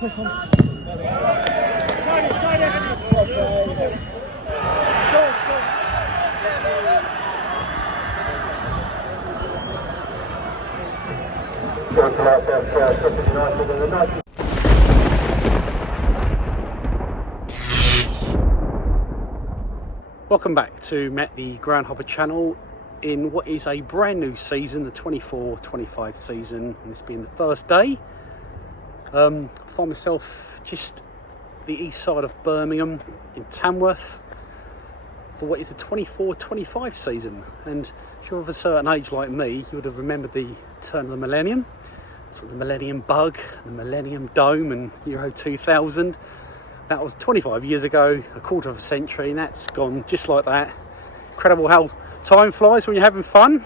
Sutton Utd and the 90. Welcome back to Met the Groundhopper channel in what is a brand new season, the 24-25 season, and this being the first day. I find myself just the east side of Birmingham in Tamworth for what is the 24-25 season. And if you're of a certain age like me, you would have remembered the turn of the millennium, sort of the Millennium Bug, the Millennium Dome and Euro 2000. That was 25 years ago, a quarter of a century, and that's gone just like that. Incredible how time flies when you're having fun.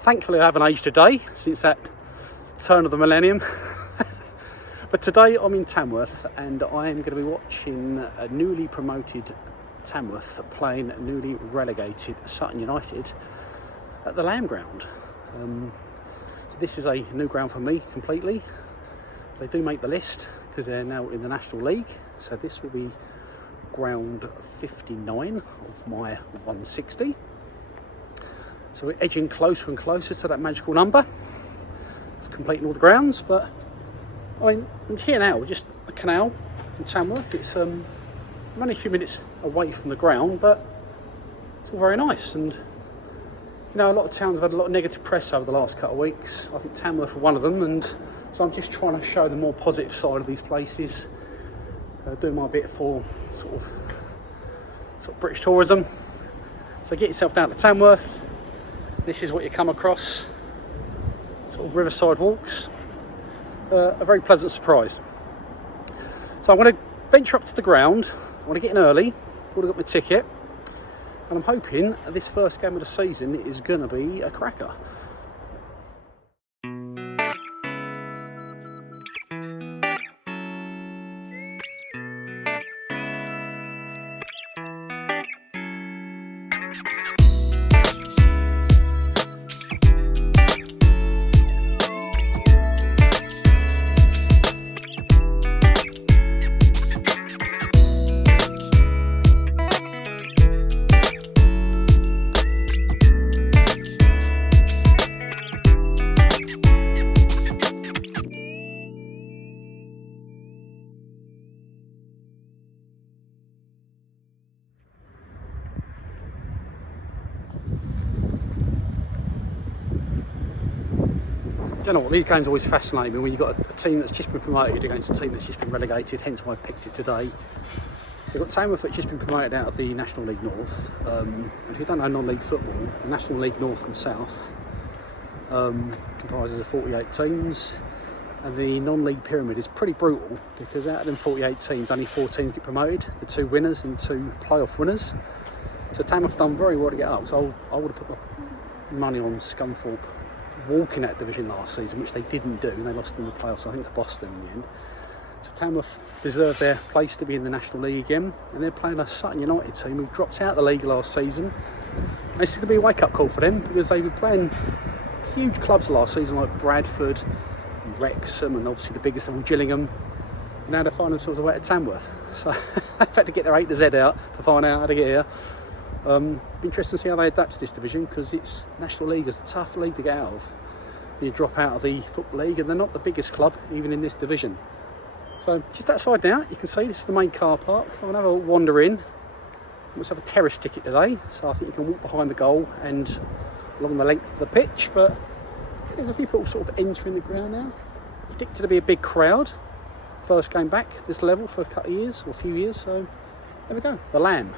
Thankfully I haven't aged a day since that turn of the millennium. But today I'm in Tamworth and I am going to be watching a newly promoted Tamworth playing newly relegated Sutton United at the Lamb Ground. So this is a new ground for me completely. They do make the list because they're now in the National League. So this will be ground 59 of my 160. So we're edging closer and closer to that magical number of completing all the grounds. But I mean, I'm here now, just the canal in Tamworth. It's I'm only a few minutes away from the ground, but it's all very nice. And you know, a lot of towns have had a lot of negative press over the last couple of weeks. I think Tamworth are one of them, and so I'm just trying to show the more positive side of these places. Doing my bit for sort of British tourism. So get yourself down to Tamworth. This is what you come across. Sort of riverside walks. A very pleasant surprise. So I'm going to venture up to the ground. I want to get in early. I've already got my ticket. And I'm hoping this first game of the season is going to be a cracker. You know what, these games always fascinate me when you've got a team that's just been promoted against a team that's just been relegated, hence why I picked it today. So you've got Tamworth that's just been promoted out of the National League North, and if you don't know non-league football, the National League North and South comprises of 48 teams, and the non-league pyramid is pretty brutal because out of them 48 teams, only 4 teams get promoted, the 2 winners and 2 playoff winners. So Tamworth have done very well to get up, so I would have put my money on Scunthorpe walking that division last season, which they didn't do, and they lost in the playoffs, I think, to Boston in the end. So Tamworth deserve their place to be in the National League again, and they're playing a Sutton United team who dropped out of the league last season. And this is going to be a wake-up call for them because they were playing huge clubs last season like Bradford, and Wrexham, and obviously the biggest of all, Gillingham. And now they find themselves away at Tamworth. So they've had to get their A to Z out to find out how to get here. Be interesting to see how they adapt to this division because it's National League is a tough league to get out of. You drop out of the Football League and they're not the biggest club even in this division. So just outside now, you can see this is the main car park. I'm going to have a wander in. We must have a terrace ticket today, so I think you can walk behind the goal and along the length of the pitch. But there's a few people sort of entering the ground now. Predicted to be a big crowd. First game back this level for a couple of years or a few years. So there we go, the Lamb.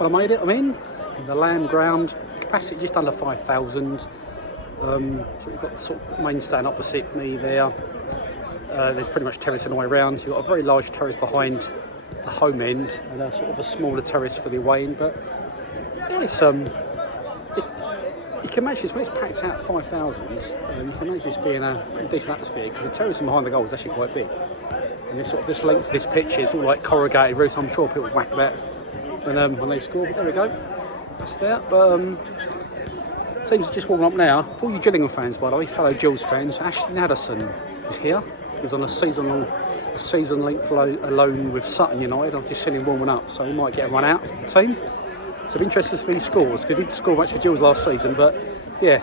Well, I made it, I'm in the Lamb Ground, capacity just under 5,000. So you've got the sort of main stand opposite me there. There's pretty much terrace all the way around. You've got a very large terrace behind the home end and a sort of a smaller terrace for the away end. But yeah, it's you can imagine this when it's packed out 5,000. You can imagine this being a pretty decent atmosphere because the terrace behind the goal is actually quite big. And this sort of this length of this pitch is all like corrugated roofs. I'm sure people whack that when they score. But there we go. That's that. But teams are just warming up now. For all you Gillingham fans, by the way, fellow Gills fans, Ashley Addison is here. He's on a season length loan with Sutton Utd. I've just seen him warming up, so he might get a run out for the team. So it'll be interesting to see he scores, because he didn't score much for Gills last season, but yeah.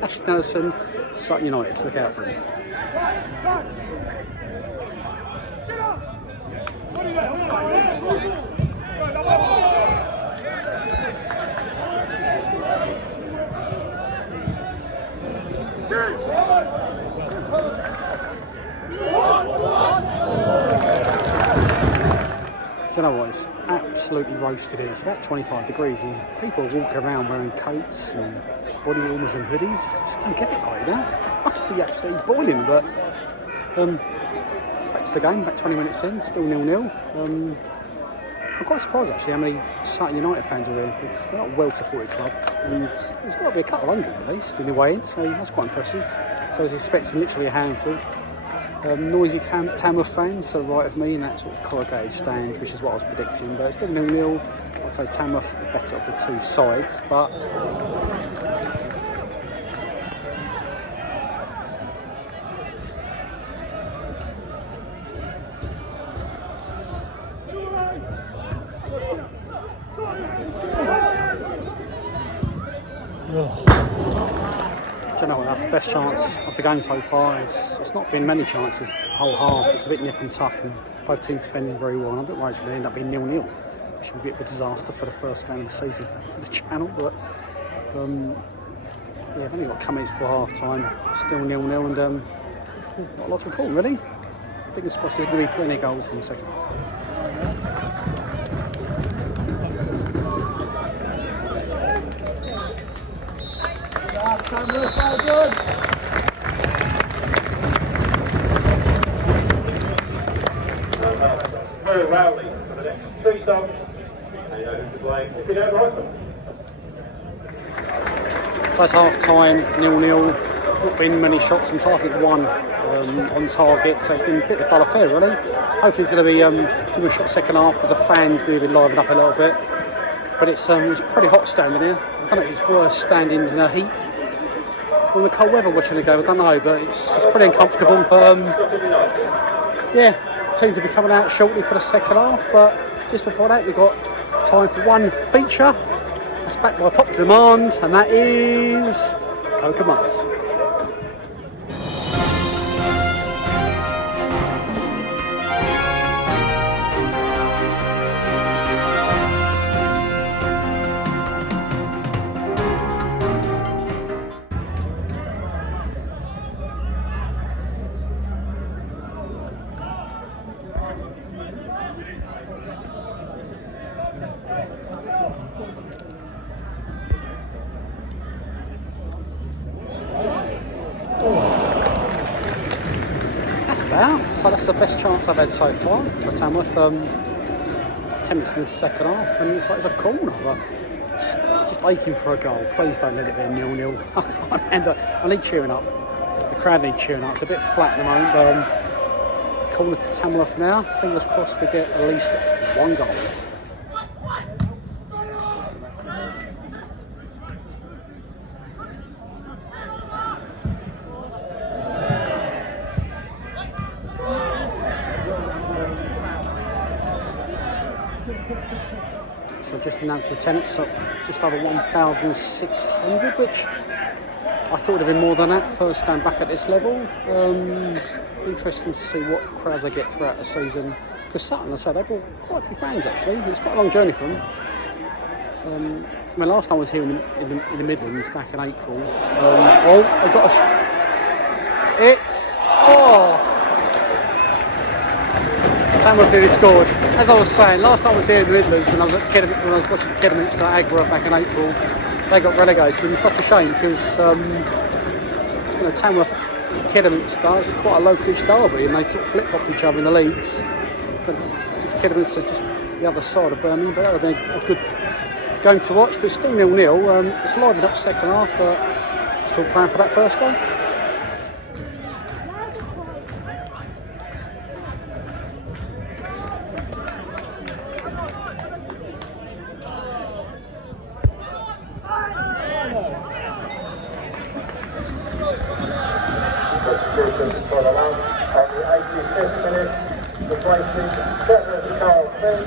Ashley Addison, Sutton Utd, look out for him. You know what, it's absolutely roasted here. It's about 25 degrees and people are walking around wearing coats and body warmers and hoodies. I just don't get it right now. It must be absolutely boiling, but back to the game, back 20 minutes in, still 0-0. I'm quite surprised actually how many Sutton Utd fans are there, because they're not a well-supported club and there's got to be a couple of hundred at least in the way in, so that's quite impressive. So I was expecting literally a handful. Noisy Tamworth fans to the right of me in that sort of corrugated stand, which is what I was predicting, but it's still 0-0. I'd say Tamworth the better of the two sides, but I don't know, that's the best chance of the game so far. It's not been many chances the whole half. It's a bit nip and tuck and both teams defending very well. I'm a bit worried it's going to end up being 0-0, which would be a bit of a disaster for the first game of the season for the channel. But yeah, I've only got a couple minutes before half time, still 0-0 and not a lot to report really. Fingers crossed there's going to be plenty of goals in the second half. Very loudly for the next 3 songs. You know who to blame if you don't like them. So it's half time, 0-0. Not been many shots on target, I think one on target, so it's been a bit of a dull affair really. Hopefully it's going to be a few more shots second half because the fans need to liven up a little bit. But it's pretty hot standing here. I don't know if it's worse standing in the heat or the cold weather watching the game, I don't know, but it's pretty uncomfortable. Yeah, teams will be coming out shortly for the second half, but just before that we've got time for one feature. That's backed by popular demand, and that is Coca Mars. So that's the best chance I've had so far for Tamworth. 10 minutes into the second half, and it's like it's a corner, but just aching for a goal. Please don't let it be 0-0. I need cheering up. The crowd need cheering up. It's a bit flat at the moment, but corner to Tamworth now. Fingers crossed we get at least one goal. So just announced the attendance up just over 1,600, which I thought would have been more than that first game back at this level. Interesting to see what crowds they get throughout the season, because Sutton, I said, they brought quite a few fans actually. It's quite a long journey for them. I mean, last time I was here in the Midlands back in April. I got Tamworth really scored. As I was saying, last time I was here in the Midlands when I was watching Kidderminster Agra back in April, they got relegated, and it's such a shame because you know, Tamworth Kidderminster is quite a local-ish derby, and they sort of flip-flopped each other in the leagues. So it's just Kidderminster just the other side of Birmingham, but that would have been a good game to watch. But it's still 0-0. It's livened up second half, but still praying for that first goal. Substitution for the lunch on the 85th minute, replacing Trevor Charles Finn.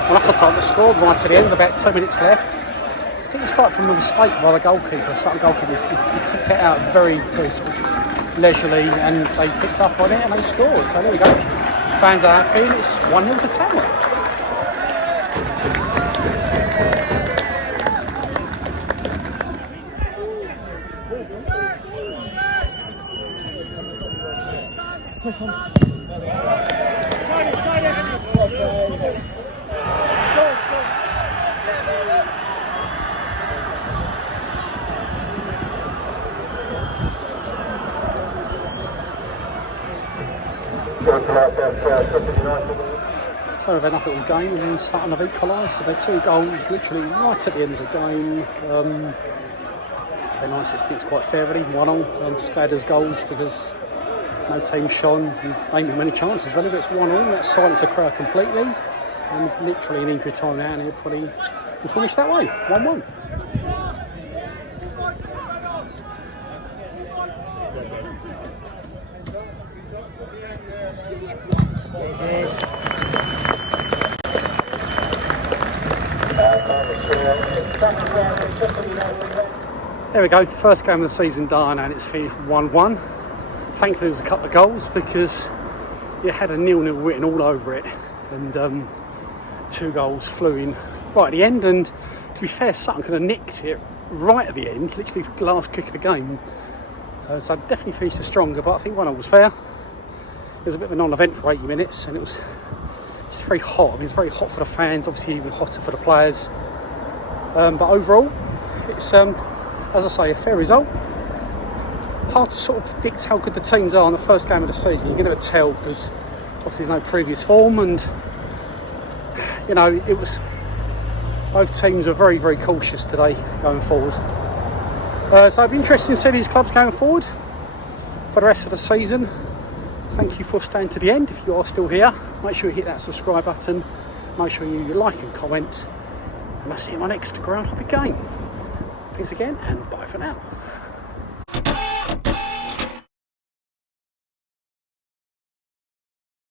Well, that's the time to score right at the end, about 2 minutes left. I think it started from a mistake by the goalkeeper. Sutton goalkeeper, he kicked it out very, very sort of leisurely, and they picked up on it and they scored. So there we go. Fans are happy, and it's 1-0 to Tamworth. So we've had up at the game, and then Sutton have equalised. So they're 2 goals literally right at the end of the game. They're nice, it's quite fair really, 1-1. I'm just glad there's goals because no team shone and ain't many chances really, but it's 1-1. That silenced the crowd completely, and it's literally an injury time now, and it'll probably will finish that way, 1-1. There we go, first game of the season done, and it's finished 1-1. Thankfully there was a couple of goals because it had a 0-0 written all over it, and 2 goals flew in right at the end. And to be fair, Sutton could have nicked it right at the end, literally the last kick of the game. So I'd definitely finished it stronger, but I think 1-0 was fair. It was a bit of a non-event for 80 minutes, and it's very hot. I mean, it's very hot for the fans, obviously even hotter for the players. But overall, it's, as I say, a fair result. Hard to sort of predict how good the teams are in the first game of the season. You're going to tell because obviously there's no previous form, and you know, it was, both teams are very, very cautious today going forward. So it'll be interesting to see these clubs going forward for the rest of the season. Thank you for staying to the end. If you are still here, make sure you hit that subscribe button, make sure you like and comment, and I'll see you in my next ground hopping game. Thanks again, and bye for now.